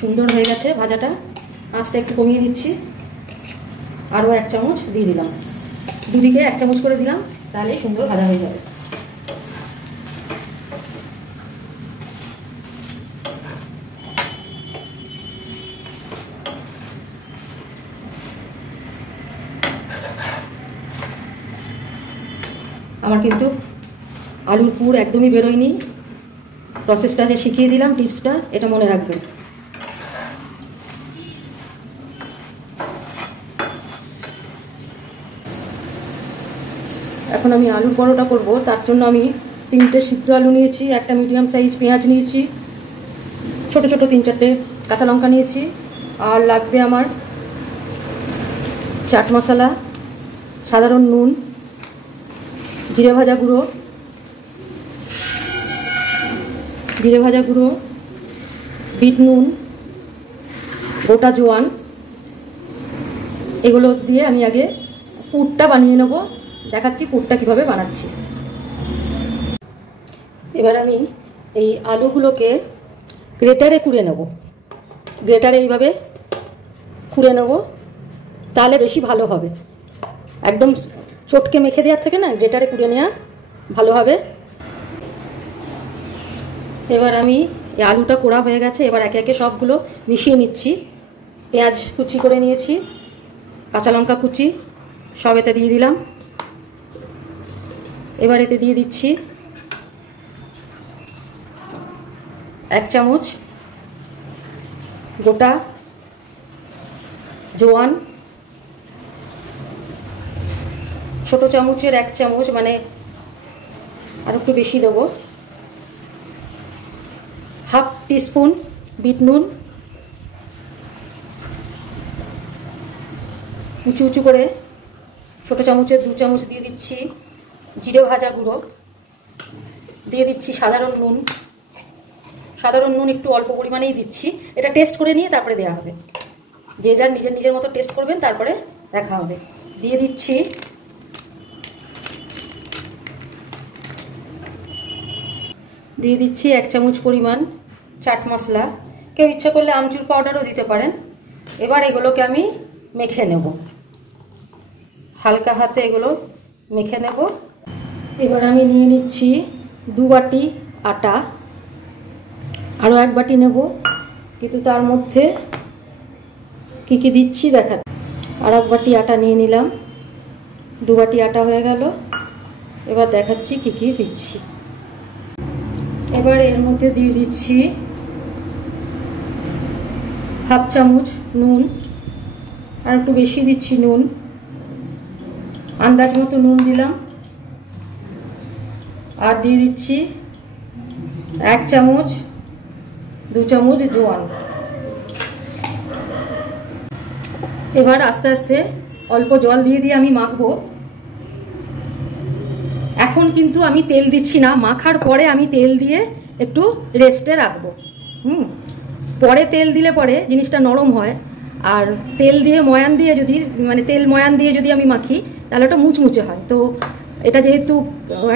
সুন্দর হয়ে গেছে ভাজাটা। আঁচটা একটু কমিয়ে দিচ্ছি, আরও 1 চামচ দিয়ে দিলাম, দুদিকে 1 চামচ করে দিলাম, তাহলে সুন্দর ভাজা হয়ে যাবে। আমার কিন্তু আলুর পুর একদমই বেরোয়নি। প্রসেসটা যে শিখিয়ে দিলাম, টিপসটা, এটা মনে রাখবেন। এখন আমি আলুর পরোটা করব, তার জন্য আমি 3টে সিদ্ধ আলু নিয়েছি, একটা মিডিয়াম সাইজ পেঁয়াজ নিয়েছি, ছোট ছোট 3-4টে কাঁচা লঙ্কা নিয়েছি, আর লাগবে আমার চাট মশলা, সাধারণ নুন, জিরে ভাজা গুঁড়ো, বিট নুন, গোটা জোয়ান। এগুলো দিয়ে আমি আগে পুরটা বানিয়ে নেব, দেখাচ্ছি পুরটা কীভাবে বানাচ্ছি। এবার আমি এই আলুগুলোকে গ্রেটারে কুড়ে নেব, গ্রেটারে এইভাবে কুড়ে নেব, তাহলে বেশি ভালো হবে। একদম চটকে মেখে দেওয়ার থেকে না, গ্রেটারে কুড়ে নেওয়া ভালো হবে। এবার আমি এই আলুটা কোড়া হয়ে গেছে, এবার একে একে সবগুলো মিশিয়ে নিচ্ছি। পেঁয়াজ কুচি করে নিয়েছি, কাঁচা লঙ্কা কুচি সব এতে দিয়ে দিলাম। এবার এতে দিয়ে দিচ্ছি 1 চামচ গোটা জোয়ান, ছোট চামচের 1 চামচ, মানে আর একটু বেশি দেবো, হাফ টিস্পুন বিট নুন, উঁচু উঁচু করে ছোট চামচের 2 চামচ দিয়ে দিচ্ছি জিরে ভাজা গুঁড়ো, দিয়ে দিচ্ছি সাধারণ নুন একটু অল্প পরিমাণেই দিচ্ছি, এটা টেস্ট করে নিয়ে তারপরে দেওয়া হবে। যে যার নিজের মতো টেস্ট করবেন, তারপরে দেখা হবে। দিয়ে দিচ্ছি দিয়ে দিচ্ছি 1 চামচ পরিমাণ চাট মশলা, কেউ ইচ্ছা করলে আমচুর পাউডারও দিতে পারেন। এবার এগুলোকে আমি মেখে নেব, হালকা হাতে এগুলো মেখে নেব। এবার আমি নিয়ে নিচ্ছি 2 বাটি আটা, আরও 1 বাটি নেব, কিন্তু তার মধ্যে কী কী দিচ্ছি দেখা। আর 1 বাটি আটা নিয়ে নিলাম, 2 বাটি আটা হয়ে গেল। এবার দেখাচ্ছি কী কী দিচ্ছি। এবার এর মধ্যে দিয়ে দিচ্ছি হাফ চামচ নুন, আর একটু বেশি দিচ্ছি নুন, আন্দাজ মতো নুন দিলাম। আর দিয়ে দিচ্ছি 1 চামচ 2 চামচ জোয়ান। এবার আস্তে আস্তে অল্প জল দিয়ে আমি মাখবো। এখন কিন্তু আমি তেল দিচ্ছি না, মাখার পরে আমি তেল দিয়ে একটু রেস্টে রাখবো। পরে তেল দিলে পরে জিনিসটা নরম হয়, আর তেল দিয়ে ময়ান দিয়ে যদি, মানে তেল ময়ান দিয়ে যদি আমি মাখি, তাহলে ওটা মুচমুচে হয়। তো এটা যেহেতু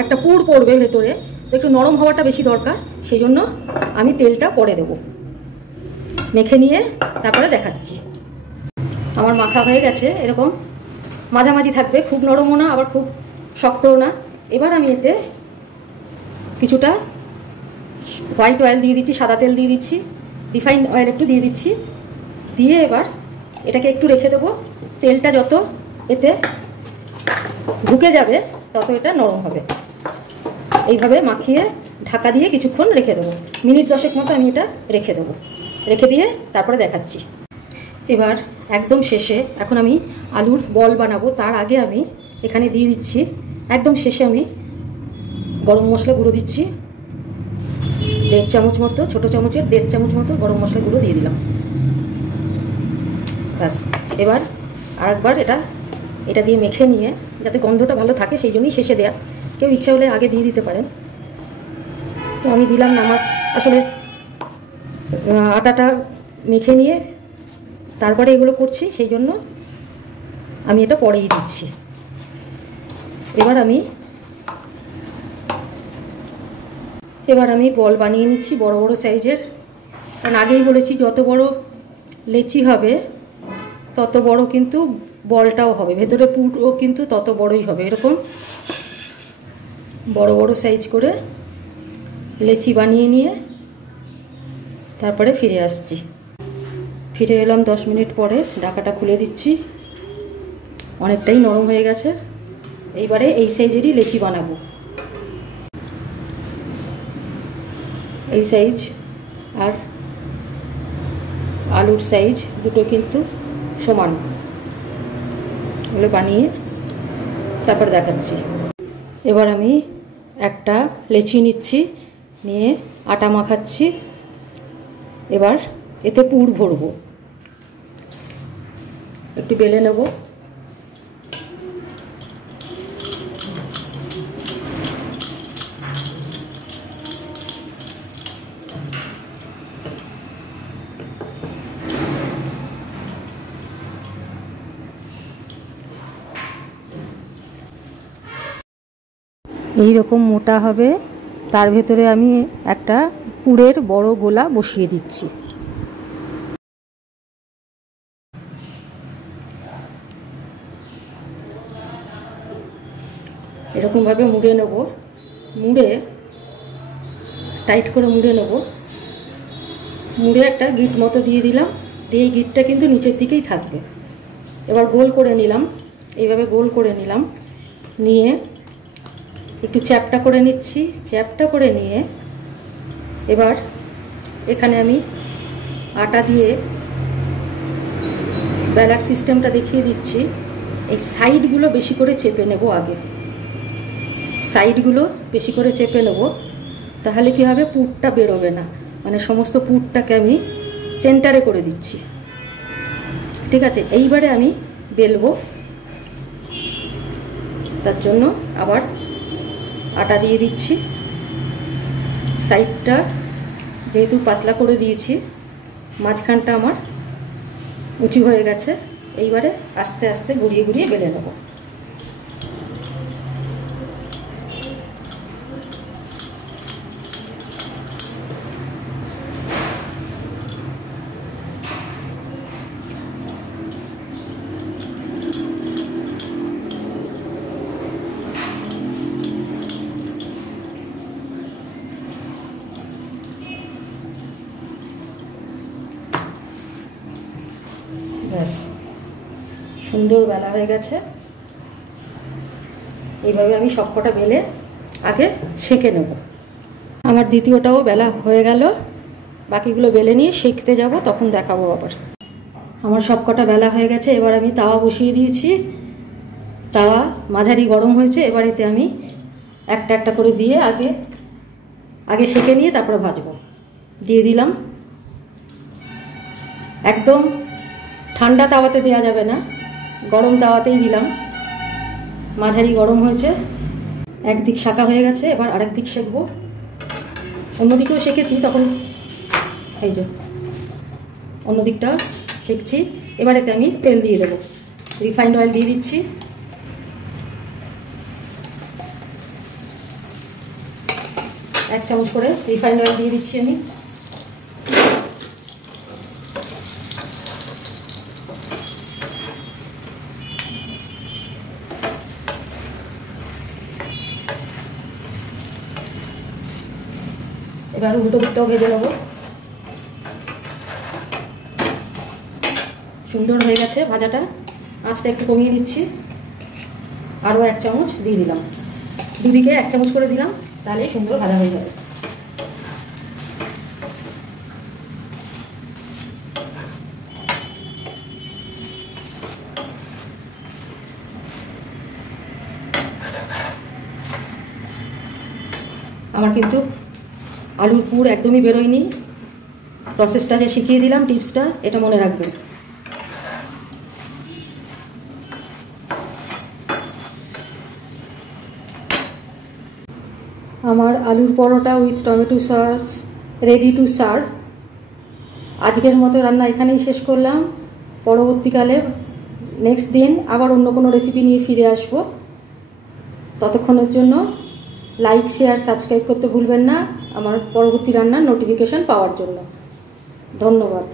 একটা পুর পড়বে ভেতরে, একটু নরম হওয়াটা বেশি দরকার, সেই জন্য আমি তেলটা পরে দেব। মেখে নিয়ে তারপরে দেখাচ্ছি। আমার মাখা হয়ে গেছে, এরকম মাঝামাঝি থাকবে, খুব নরমও না আবার খুব শক্তও না। এবার আমি এতে কিছুটা হোয়াইট অয়েল দিয়ে দিচ্ছি, সাদা তেল দিয়ে দিচ্ছি, রিফাইন্ড অয়েল একটু দিয়ে দিচ্ছি, দিয়ে এবার এটাকে একটু রেখে দেবো। তেলটা যত এতে ঢুকে যাবে তত এটা নরম হবে। এইভাবে মাখিয়ে ঢাকা দিয়ে কিছুক্ষণ রেখে দেবো, মিনিট 10 মতো আমি এটা রেখে দেবো। রেখে দিয়ে তারপরে দেখাচ্ছি। এবার একদম শেষে, এখন আমি আলুর বল বানাবো, তার আগে আমি এখানে দিয়ে দিচ্ছি, একদম শেষে আমি গরম মশলা গুঁড়ো দিচ্ছি 1.5 চামচ মতো, ছোটো চামচের 1.5 চামচ মতো গরম মশলা গুঁড়ো দিয়ে দিলাম। ব্যাস, এবার আরেকবার এটা দিয়ে মেখে নিয়ে, যাতে গন্ধটা ভালো থাকে সেই জন্যই শেষে দেয়া, কেউ ইচ্ছা হলে আগে দিয়ে দিতে পারেন। তো আমি দিলাম না, আমার আসলে আটাটা মেখে নিয়ে তারপরে এগুলো করছি, সেই জন্য আমি এটা পরেই দিচ্ছি। এবার আমি বল বানিয়ে নিচ্ছি বড় বড় সাইজের, কারণ আগেই বলেছি যত বড় লেচি হবে তত বড় কিন্তু বলটাও হবে, ভেতরে পুরও কিন্তু তত বড়ই হবে। এরকম বড় বড় সাইজ করে লেচি বানিয়ে নিয়ে তারপরে ফিরে আসছি। ফিরে এলাম 10 মিনিট পরে, ঢাকাটা খুলে দিচ্ছি। অনেকটাই নরম হয়ে গেছে। এইবারে এই সাইজেরই লেচি বানাবো। এই সাইজ আর আলুর সাইজ দুটো কিন্তু সমান, এগুলো বানিয়ে তারপর দেখাচ্ছি। এবার আমি একটা লেচি নিচ্ছি, নিয়ে আটা মাখাচ্ছি। এবার এতে পুর ভরবো, একটু বেলে নেব। এই রকম মোটা হবে, তার ভেতরে আমি একটা পুরের বড় গোলা বসিয়ে দিচ্ছি। এরকমভাবে মুড়ে নেব, মুড়ে টাইট করে মুড়ে নেব। মুড়ে একটা গিট মতো দিয়ে দিলাম, দিয়ে এই গিটটা কিন্তু নিচের দিকেই থাকবে। এবার গোল করে নিলাম, এইভাবে গোল করে নিলাম, নিয়ে একটু চ্যাপটা করে নিচ্ছি। চ্যাপটা করে নিয়ে এবার এখানে আমি আটা দিয়ে বেলার সিস্টেমটা দেখিয়ে দিচ্ছি। এই সাইডগুলো বেশি করে চেপে নেব, আগে সাইডগুলো বেশি করে চেপে নেব, তাহলে কি হবে, পুরটা বেরোবে না। মানে সমস্ত পুরটাকে আমি সেন্টারে করে দিচ্ছি। ঠিক আছে, এইবারে আমি বেলবো। তার জন্য আবার আটা দিয়ে দিচ্ছি। সাইডটা যেহেতু পাতলা করে দিয়েছি, মাঝখানটা আমার উঁচু হয়ে গেছে। এইবারে আস্তে আস্তে ঘুরিয়ে ঘুরিয়ে বেলে নেব। ব্যাস, সুন্দর বেলা হয়ে গেছে। এইভাবে আমি সবকটা বেলে আগে সেঁকে নেব। আমার দ্বিতীয়টাও বেলা হয়ে গেল, বাকিগুলো বেলে নিয়ে সেঁকতে যাব, তখন দেখাবো আবার। আমার সবকটা বেলা হয়ে গেছে। এবার আমি তাওয়া বসিয়ে দিয়েছি, তাওয়া মাঝারি গরম হয়েছে। এবার এতে আমি একটা একটা করে দিয়ে আগে সেঁকে নিয়ে তারপরে ভাজবো। দিয়ে দিলাম, একদম ঠান্ডা তাওয়াতে দেওয়া যাবে না, গরম তাওয়াতেই দিলাম। মাঝারি গরম হয়েছে, একদিক শাঁকা হয়ে গেছে। এবার আরেক দিক সেঁকবো। অন্যদিকেও সেঁকেছি তখন, এই যে অন্যদিকটা সেঁকছি। এবার এতে আমি তেল দিয়ে দেবো, রিফাইন্ড অয়েল দিয়ে দিচ্ছি। এক চামচ করে রিফাইন্ড অয়েল দিয়ে দিচ্ছি আমি। এবার উল্টো দিকটাও ভেজে নেব। সুন্দর হয়ে গেছে ভাজাটা। আঁচটা একটু কমিয়ে নিচ্ছি, আরও এক চামচ দিয়ে দিলাম। দুদিকে এক চামচ করে দিলাম, তাহলে সুন্দর ভাজা হয়ে যাবে। আমার কিন্তু আলুর পুর একদমই বেরোয়নি। প্রসেসটা যে শিখিয়ে দিলাম, টিপসটা, এটা মনে রাখবেন। আমার আলুর paratha with tomato sauce ready to serve. আজকের মতো রান্না এখানেই শেষ করলাম। পরবর্তীকালে নেক্সট দিন আবার অন্য কোনো রেসিপি নিয়ে ফিরে আসব। ততক্ষণের জন্য লাইক, শেয়ার, সাবস্ক্রাইব করতে ভুলবেন না আমার পরবর্তী রান্নার নোটিফিকেশন পাওয়ার জন্য। ধন্যবাদ।